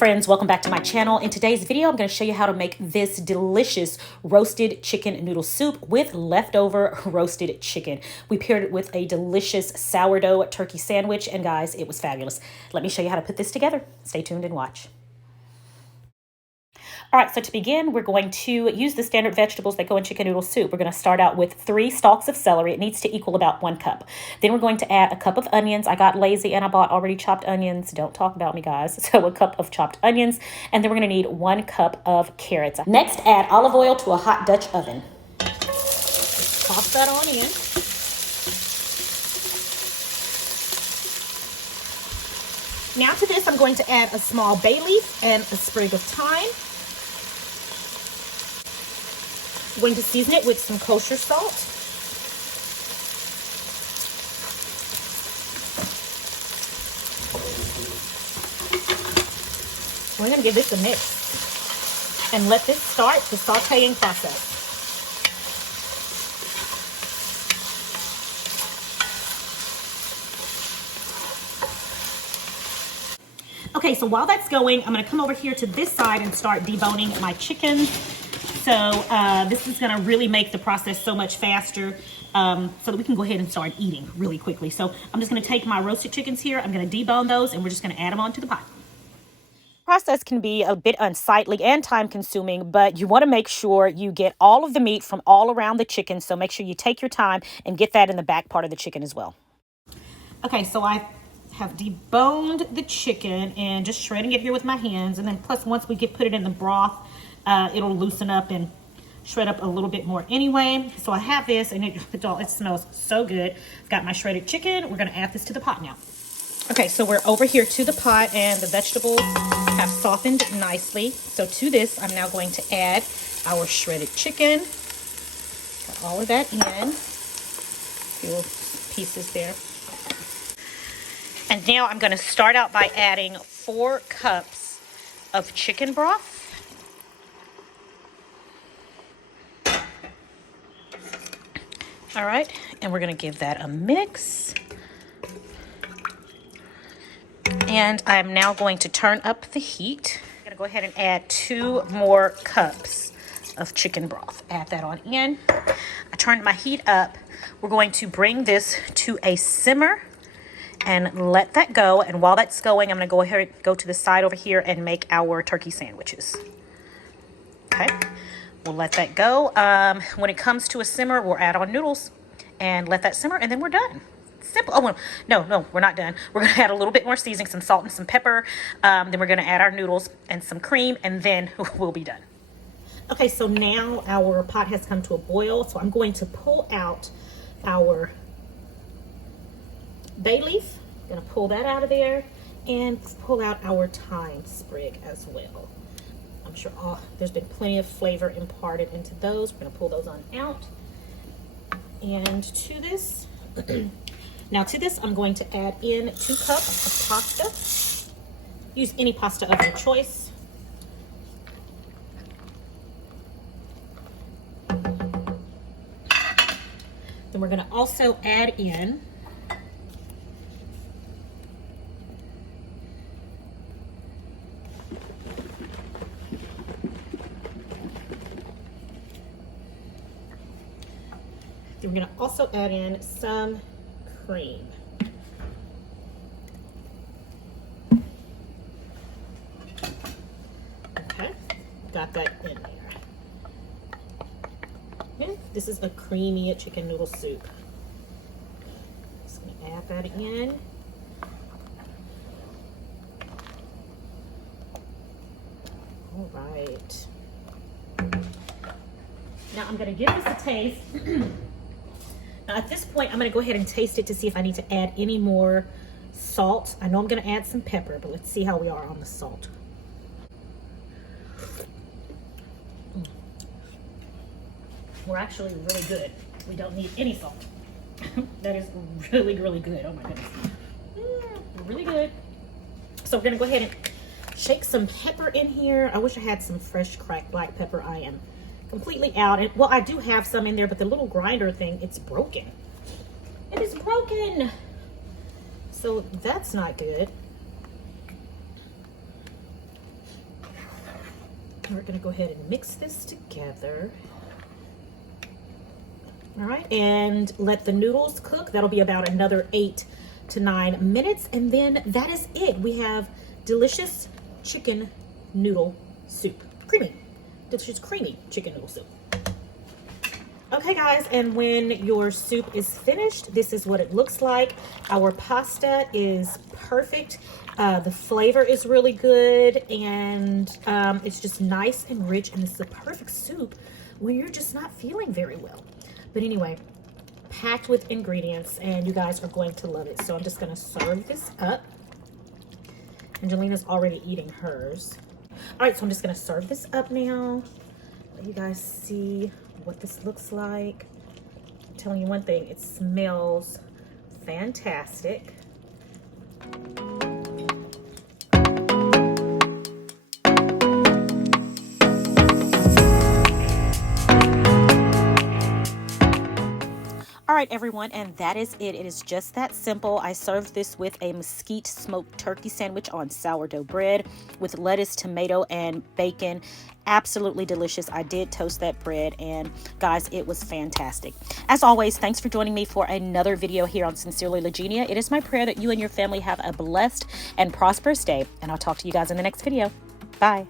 friends, welcome back to my channel. In today's video, I'm going to show you how to make this delicious roasted chicken noodle soup with leftover roasted chicken. We paired it with a delicious sourdough turkey sandwich, and guys, it was fabulous. Let me show you how to put this together. Stay tuned and watch. All right, so to begin, we're going to use the standard vegetables that go in chicken noodle soup. We're going to start out with 3 stalks of celery. It needs to equal about 1 cup. Then we're going to add a cup of onions. I got lazy and I bought already chopped onions. Don't talk about me, guys. So a cup of chopped onions. And then we're going to need 1 cup of carrots. Next, add olive oil to a hot Dutch oven. Just toss that on in. Now to this, I'm going to add a small bay leaf and a sprig of thyme. I'm going to season it with some kosher salt. We're going to give this a mix and let this start the sauteing process. Okay, so while that's going, I'm going to come over here to this side and start deboning my chicken. So this is going to really make the process so much faster so that we can go ahead and start eating really quickly. So I'm just going to take my roasted chickens here. I'm going to debone those, and we're just going to add them onto the pot. The process can be a bit unsightly and time consuming, but you want to make sure you get all of the meat from all around the chicken. So make sure you take your time and get that in the back part of the chicken as well. Okay, so I have deboned the chicken and just shredding it here with my hands, and then plus once we put it in the broth, it'll loosen up and shred up a little bit more anyway. So I have this, and it smells so good. I've got my shredded chicken. We're going to add this to the pot now. Okay, so we're over here to the pot, and the vegetables have softened nicely. So to this, I'm now going to add our shredded chicken. Got all of that in. Little pieces there. And now I'm going to start out by adding 4 cups of chicken broth. All right, and we're going to give that a mix. And I'm now going to turn up the heat. I'm going to go ahead and add 2 more cups of chicken broth. Add that on in. I turned my heat up. We're going to bring this to a simmer and let that go. And while that's going, I'm going to go ahead and go to the side over here and make our turkey sandwiches. Okay, we'll let that go. When it comes to a simmer, we'll add on noodles and let that simmer, and then we're done. Simple. Oh, no, we're not done. We're going to add a little bit more seasoning, some salt and some pepper. Then we're going to add our noodles and some cream, and then we'll be done. Okay, so now our pot has come to a boil, so I'm going to pull out our bay leaf. I'm going to pull that out of there and pull out our thyme sprig as well. I'm sure there's been plenty of flavor imparted into those. We're going to pull those on out. And to this, now to this, I'm going to add in 2 cups of pasta. Use any pasta of your choice. Then we're going to also add in some cream. Okay, got that in there. Okay, this is a creamy chicken noodle soup. Just gonna add that in. All right. Now I'm gonna give this a taste. Now at this point, I'm going to go ahead and taste it to see if I need to add any more salt. I know I'm going to add some pepper, but let's see how we are on the salt. We're actually really good. We don't need any salt. That is really, really good. Oh my goodness. Really good. So we're going to go ahead and shake some pepper in here. I wish I had some fresh cracked black pepper. I am completely out. And well, I do have some in there, but the little grinder thing, it's broken. It is broken. So that's not good. We're gonna go ahead and mix this together. All right, and let the noodles cook. That'll be about another 8 to 9 minutes, and then that is it. We have delicious chicken noodle soup. Delicious creamy chicken noodle soup. Okay guys, and when your soup is finished, this is what it looks like. Our pasta is perfect. The flavor is really good, and it's just nice and rich, and it's the perfect soup when you're just not feeling very well. But anyway, packed with ingredients, and you guys are going to love it. So I'm just gonna serve this up. Angelina's already eating hers. All right, so I'm just gonna serve this up now. Let you guys see what this looks like. I'm telling you one thing, it smells fantastic. All right, everyone, and that is it. It is just that simple. I served this with a mesquite smoked turkey sandwich on sourdough bread with lettuce, tomato, and bacon. Absolutely delicious. I did toast that bread, and guys, it was fantastic. As always, thanks for joining me for another video here on Sincerely Legenia. It is my prayer that you and your family have a blessed and prosperous day, and I'll talk to you guys in the next video. Bye.